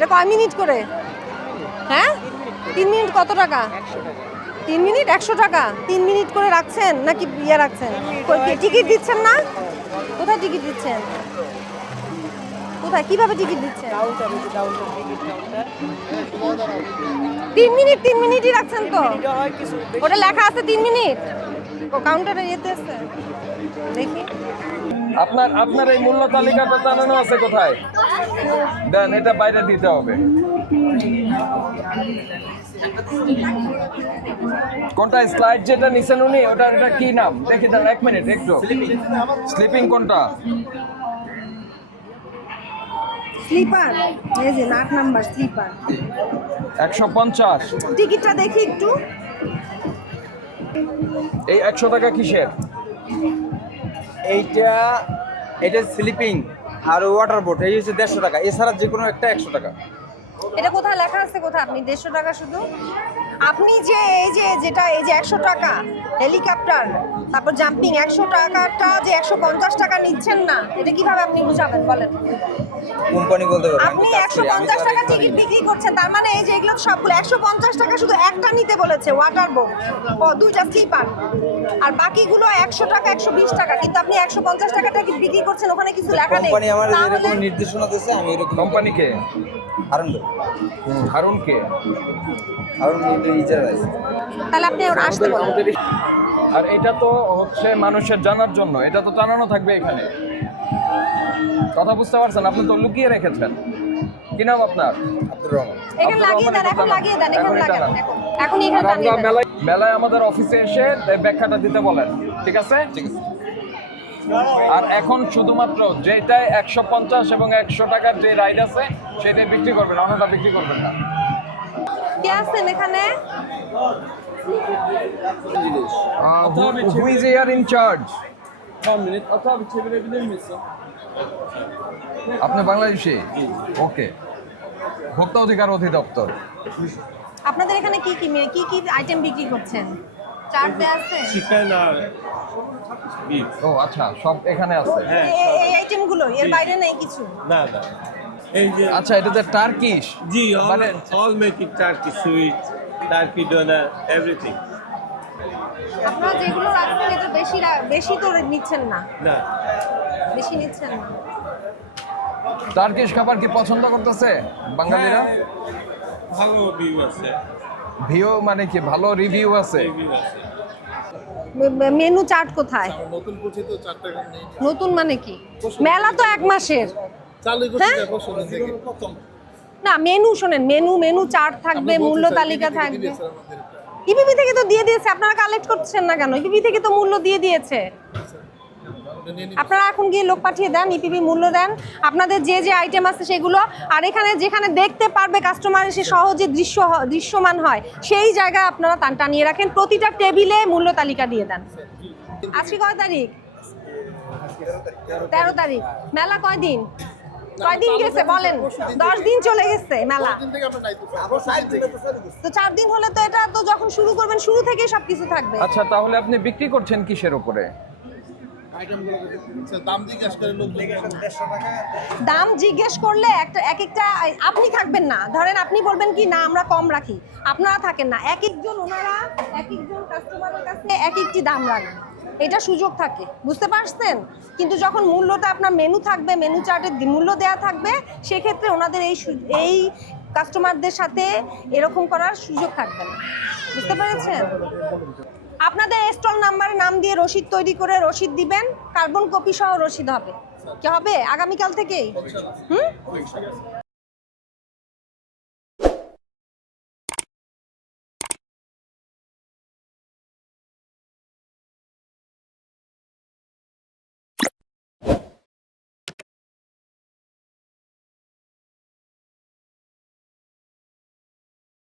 এটা কয় মিনিট করে? হ্যাঁ 3 মিনিট কত টাকা? 3 মিনিট 100 টাকা। 3 মিনিট করে রাখছেন নাকি ইয়ে রাখছেন? টিকিট দিচ্ছেন না? কোথায় টিকিট দিচ্ছেন? কোথায় কিভাবে টিকিট দিচ্ছেন? 3 মিনিটই রাখছেন তো? ওটা লেখা আছে 3 মিনিট। ও কাউন্টারে যেতে আছে দেখি। আপনার এই মূল্য তালিকাটা জানানো আছে কোথায়? দেন, এটা বাইরে দিতে হবে। কোনটা স্লাইড যেটা নিছেন উনি, ওটার এটা কি নাম দেখি দেন, 1 মিনিট একটু। স্লিপিং কোনটা? স্লিপার, এই যে 8 নাম্বার স্লিপার। 150। টিকিটটা দেখি একটু। এই 100 টাকা কিসের? এটা স্লিপিং আর ওয়াটার বোট এই হচ্ছে 150 টাকা, এছাড়া যে কোনো একটা 100 টাকা। এটা কোথায় লেখা আছে? কোথায় আপনি 150 টাকা শুধু? আপনি যে যেটা এই যে 100 টাকা হেলিকপ্টার, তারপর জাম্পিং 100 টাকাটা যে 150 টাকা নিচ্ছেন না, এটা কিভাবে আপনি বুঝাবেন বলেন? কোম্পানি বলতে পারবে আপনি 150 টাকা টিকিট বিক্রি করছেন, তার মানে এই যে এগুলো সবগুলো 150 টাকা শুধু একটা নিতে বলেছে ওয়াটার বোট ও দুইটা স্লিপার, আর বাকিগুলো 100 টাকা 120 টাকা, কিন্তু আপনি 150 টাকা টিকিট বিক্রি করছেন, ওখানে কিছু লেখা নেই। কোম্পানি আমার তাহলে এরকম নির্দেশনা দিয়েছে, আমি এরকম কোম্পানিকে হারুনকে ইজারা আছে। তাহলে আপনি ওর আসতে বলেন। আর এটা তো হচ্ছে মানুষের জানার জন্য, এটা তো জানানো থাকবে এখানে। কথা বুঝতে পারছেন? আপনি তো লুকিয়ে রেখেছেন। কি নাম আপনার? আব্দুর রহমান। এখানে লাগিয়ে দেন, এখন লাগিয়ে দেন, এখন লাগান, এখন এখানে আর লাগিয়ে আমরা দেন। মেলায় আমাদের অফিসে এসে ব্যাখ্যাটা দিতে বলেন, ঠিক আছে? ঠিক আছে। আর এখন শুধুমাত্র যেটাই 150 এবং 100 টাকার যে রাইড আছে সেটাই বিক্রি করবেন, অন্যটা বিক্রি করবেন না। কে আছেন এখানে? Who is here in charge? আপনি বাংলাদেশি? ওকে। ভোক্তা অধিকার অধিদপ্তর। আপনাদের এখানে কি কি আইটেম বিক্রি করছেন? চার্ট দেয়া আছে? চিকেন আর বিফ। ও আচ্ছা, সব এখানে আছে। এই আইটেমগুলো, এর বাইরে নেই কিছু? না না, এই যে আচ্ছা, এটা যে টার্কিশ। জি, মানে all making Turkey sweet, Turkey doner, everything. আপনারা যেগুলো রাখছেন এটা বেশি তো নিচ্ছেন না? না, বেশি নিচ্ছেন না। টার্কিশ খাবার কি পছন্দ করতেছে বাঙালিরা? হ্যাঁ, ভালো ভিউ আছে, ভিউ মানে কি ভালো রিভিউ আছে? রিভিউ আছে। মেনু চার্ট কোথায়? নতুন করছি তো 4 টাকা নেই। নতুন মানে কি? মেলা তো 1 মাসের। চালু করছি হ্যাঁ? দেখো শুনে দেখে প্রথম না, মেনু শোনেন, মেনু চার্ট থাকবে, আপনি মূল্য বলছেন, তালিকা EPP থাকবে। দিয়েছে আমাদের এটা। ইপিপি থেকে তো দিয়ে দিয়েছে, আপনারা কালেক্ট করছেন না কেন? ইপিপি থেকে তো মূল্য দিয়ে দিয়েছে। ওটা নিয়ে নিন। আপনারা এখন গিয়ে লোক পাঠিয়ে দেন, ইপিপি মূল্য দেন আপনাদের যে আইটেম আছে সেগুলো। আর এখানে যেখানে দেখতে পারবে কাস্টমার এসে সহজে দৃশ্যমান হয়, সেই জায়গায় আপনারা টানিয়ে রাখেন। প্রতিটা টেবিলে মূল্য তালিকা দিয়ে দেন। আজকে কয় তারিখ? 13 তারিখ। মেলা কয়দিন গেছে বলেন? 10 দিন চলে গেছে মেলা। দিন থেকে আমরা নাইতো। তো 4 দিন হলে তো এটা তো যখন শুরু করবেন শুরু থেকেই সবকিছু থাকবে। আচ্ছা, তাহলে আপনি বিক্রি করছেন কিসের উপরে? আইটেমগুলো দাম জিজ্ঞাসা করে লোক 150 টাকা। দাম জিজ্ঞেস করলে একটা আপনি থাকবেন না, ধরেন আপনি বলবেন কি না আমরা কম রাখি, আপনারা থাকেন না, ওনারা এক একজন কাস্টমারের কাছে এক একটি দাম রাখেন, এটা সুযোগ থাকে, বুঝতে পারছেন? কিন্তু যখন মূল্যটা আপনার মেনু থাকবে, মেনু চার্টে মূল্য দেওয়া থাকবে, সেক্ষেত্রে ওনাদের এই কাস্টমারদের সাথে এরকম করার সুযোগ থাকবে না, বুঝতে পেরেছেন? আপনাদের স্টল নাম্বারে নাম দিয়ে রসিদ তৈরি করে রসিদ দিবেন, কার্বন কপি সহ রসিদ হবে। কি হবে আগামীকাল থেকেই?